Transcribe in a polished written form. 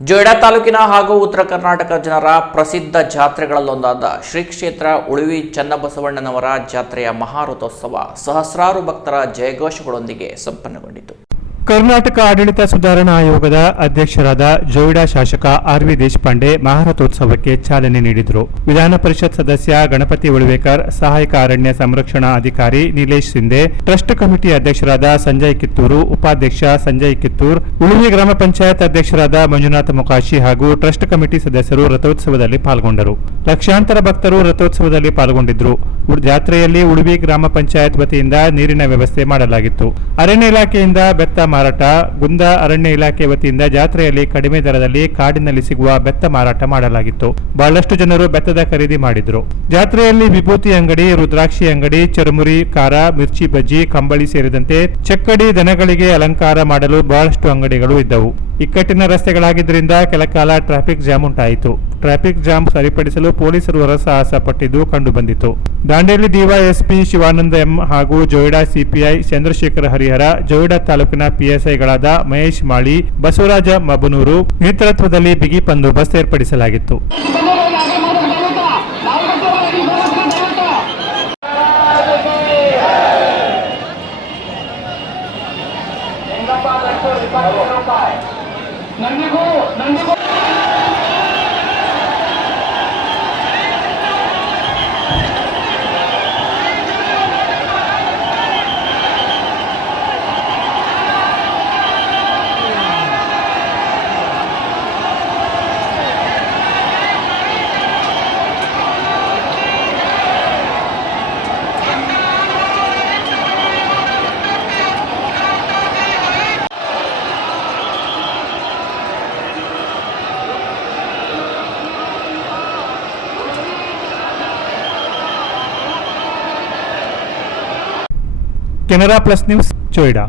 ಜೊಯ್ಡಾ ತಾಲೂಕಿನ ಹಾಗೂ ಉತ್ತರ ಕರ್ನಾಟಕ ಜನರ ಪ್ರಸಿದ್ಧ ಜಾತ್ರೆಗಳಲ್ಲೊಂದಾದ ಶ್ರೀ ಕ್ಷೇತ್ರ ಉಳುವಿ ಚನ್ನಬಸವಣ್ಣನವರ ಜಾತ್ರೆಯ ಮಹಾರಥೋತ್ಸವ ಸಹಸ್ರಾರು ಭಕ್ತರ ಜಯಘೋಷಗಳೊಂದಿಗೆ ಸಂಪನ್ನಗೊಂಡಿತು. ಕರ್ನಾಟಕ ಆಡಳಿತ ಸುಧಾರಣಾ ಆಯೋಗದ ಅಧ್ಯಕ್ಷರಾದ ಜೊಯ್ಡಾ ಶಾಸಕ ಆರ್.ವಿ. ದೇಶಪಾಂಡೆ ಮಹಾರಥೋತ್ಸವಕ್ಕೆ ಚಾಲನೆ ನೀಡಿದರು. ವಿಧಾನ ಪರಿಷತ್ ಸದಸ್ಯ ಗಣಪತಿ ಉಳುವೇಕರ್, ಸಹಾಯಕ ಅರಣ್ಯ ಸಂರಕ್ಷಣಾ ಅಧಿಕಾರಿ ನಿಲೇಶ್ ಸಿಂಧೆ, ಟ್ರಸ್ಟ್ ಕಮಿಟಿ ಅಧ್ಯಕ್ಷರಾದ ಸಂಜಯ್ ಕಿತ್ತೂರು, ಉಪಾಧ್ಯಕ್ಷ ಸಂಜಯ್ ಕಿತ್ತೂರ್, ಉಳುವಿ ಗ್ರಾಮ ಪಂಚಾಯತ್ ಅಧ್ಯಕ್ಷರಾದ ಮಂಜುನಾಥ ಮೊಕಾಶಿ ಹಾಗೂ ಟ್ರಸ್ಟ್ ಕಮಿಟಿ ಸದಸ್ಯರು ರಥೋತ್ಸವದಲ್ಲಿ ಪಾಲ್ಗೊಂಡರು. ಲಕ್ಷಾಂತರ ಭಕ್ತರು ರಥೋತ್ಸವದಲ್ಲಿ ಪಾಲ್ಗೊಂಡಿದ್ದರು. ಜಾತ್ರೆಯಲ್ಲಿ ಉಳುವಿ ಗ್ರಾಮ ಪಂಚಾಯತ್ ವತಿಯಿಂದ ನೀರಿನ ವ್ಯವಸ್ಥೆ ಮಾಡಲಾಗಿತ್ತು. ಅರಣ್ಯ ಇಲಾಖೆಯಿಂದ ಬೆತ್ತ ಮಾರಾಟ, ಗುಂದ ಅರಣ್ಯ ಇಲಾಖೆ ವತಿಯಿಂದ ಜಾತ್ರೆಯಲ್ಲಿ ಕಡಿಮೆ ದರದಲ್ಲಿ ಕಾಡಿನಲ್ಲಿ ಸಿಗುವ ಬೆತ್ತ ಮಾರಾಟ ಮಾಡಲಾಗಿತ್ತು. ಬಹಳಷ್ಟು ಜನರು ಬೆತ್ತದ ಖರೀದಿ ಮಾಡಿದ್ರು. ಜಾತ್ರೆಯಲ್ಲಿ ವಿಭೂತಿ ಅಂಗಡಿ, ರುದ್ರಾಕ್ಷಿ ಅಂಗಡಿ, ಚರುಮುರಿ, ಖಾರ, ಮಿರ್ಚಿ ಬಜ್ಜಿ, ಕಂಬಳಿ ಸೇರಿದಂತೆ ಚಕ್ಕಡಿ, ದನಗಳಿಗೆ ಅಲಂಕಾರ ಮಾಡಲು ಬಹಳಷ್ಟು ಅಂಗಡಿಗಳು ಇದ್ದವು. ಇಕ್ಕಟ್ಟಿನ ರಸ್ತೆಗಳಾಗಿದ್ದರಿಂದ ಕೆಲಕಾಲ ಟ್ರಾಫಿಕ್ ಜಾಮ್ ಉಂಟಾಯಿತು. ಟ್ರಾಫಿಕ್ ಜಾಮ್ ಸರಿಪಡಿಸಲು ಪೊಲೀಸರು ಹೊರಸಾಹಸ ಪಟ್ಟಿದ್ದು ಕಂಡುಬಂದಿತು. ದಾಂಡೇಲಿ ಡಿವೈಎಸ್ಪಿ ಶಿವಾನಂದ ಎಂ ಹಾಗೂ ಜೊಯ್ಡಾ ಸಿಪಿಐ ಚಂದ್ರಶೇಖರ ಹರಿಹರ, ಜೊಯ್ಡಾ ತಾಲೂಕಿನ ಪಿಎಸ್ಐಗಳಾದ ಮಹೇಶ್ ಮಾಳಿ, ಬಸವರಾಜ ಮಬನೂರು ನೇತೃತ್ವದಲ್ಲಿ ಬಿಗಿ ಬಂದೋಬಸ್ತ್ ಏರ್ಪಡಿಸಲಾಗಿತ್ತು. Canara plus news, Joida.